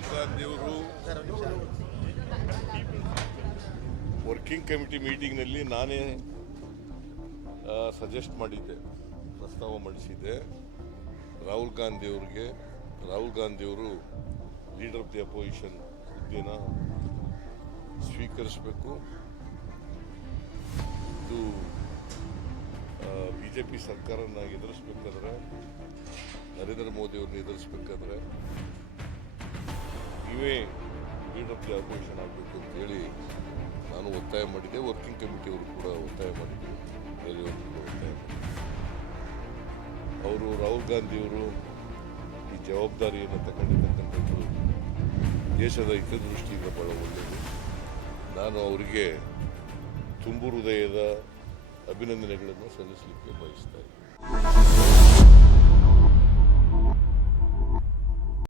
ರಾಹುಲ್ ಗಾಂಧಿ ಅವರು working committee ಮೀಟಿಂಗ್ನಲ್ಲಿ ನಾನೇ suggest ಮಾಡಿದ್ದೆ, ಪ್ರಸ್ತಾವ ಮಂಡಿಸಿದ್ದೆ. ರಾಹುಲ್ ಗಾಂಧಿಯವರು ಲೀಡರ್ ಆಫ್ ದಿ ಅಪೋಸಿಷನ್ ಹುದ್ದೆನ ಸ್ವೀಕರಿಸಬೇಕು. ಇದು ಬಿಜೆಪಿ ಸರ್ಕಾರನ ಎದುರಿಸಬೇಕಾದ್ರೆ, ನರೇಂದ್ರ ಮೋದಿಯವ್ರನ್ನ ಎದುರಿಸಬೇಕಾದ್ರೆ ನೀವೇ ಲೀಡರ್ ಆಫ್ ದಿ ಅಪೋಸಿಷನ್ ಆಗಬೇಕು ಅಂತೇಳಿ ನಾನು ಒತ್ತಾಯ ಮಾಡಿದ್ದೆ. ವರ್ಕಿಂಗ್ ಕಮಿಟಿಯವರು ಕೂಡ ಒತ್ತಾಯ ಮಾಡಿದ್ದರು, ಬೇರೆಯವರು ಕೂಡ ಒತ್ತಾಯ ಮಾಡಿದ್ದರು. ರಾಹುಲ್ ಗಾಂಧಿಯವರು ಈ ಜವಾಬ್ದಾರಿಯನ್ನು ತಗೊಂಡಿರ್ತಕ್ಕಂಥದ್ದು ದೇಶದ ಹಿತದೃಷ್ಟಿಯಿಂದ ಬಹಳ ಒಳ್ಳೆಯದು. ನಾನು ಅವರಿಗೆ ತುಂಬು ಹೃದಯದ ಅಭಿನಂದನೆಗಳನ್ನು ಸಲ್ಲಿಸಲಿಕ್ಕೆ ಬಯಸ್ತಾ ಇದ್ದೀನಿ.